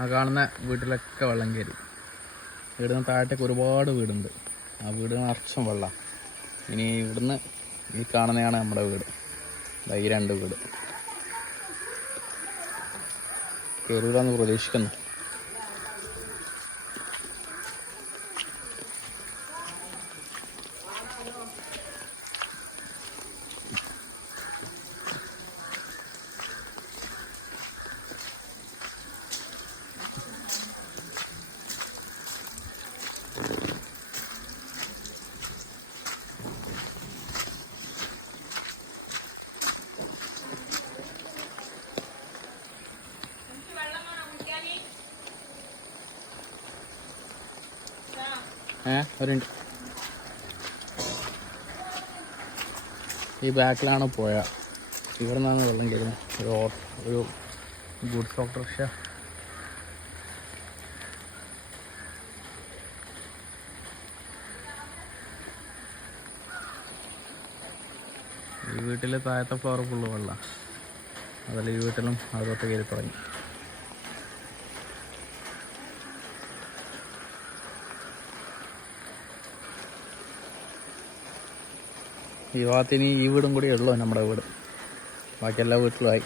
ആ കാണുന്ന വീട്ടിലൊക്കെ വെള്ളം കയറി. ഇവിടുന്ന് താഴത്തേക്ക് ഒരുപാട് വീടുണ്ട്. ആ വീട് നിറച്ചും വെള്ളം. ഇനി ഇവിടുന്ന് ഈ കാണുന്നതാണ് നമ്മുടെ വീട്. ഈ 2 വീട് കയറൂലെന്ന് പ്രതീക്ഷിക്കുന്നു. ഒരു ഈ ബാക്കിലാണ് പുഴ. ഇവിടെ നിന്നാണ് വെള്ളം കയറുന്നത്. ഒരു ഗുഡ്സ് ഓട്ടോറിക്ഷ ഈ വീട്ടിൽ താഴത്തെ ഫ്ലോർ ഫുള്ള് വെള്ളം. അതല്ല ഈ വീട്ടിലും അതൊക്കെ കയറി തുടങ്ങി. ഈ ഭാഗത്തിന് ഈ വീടും കൂടി ഉള്ളൂ നമ്മുടെ വീട്. ബാക്കി എല്ലാ വീട്ടിലും ആയി.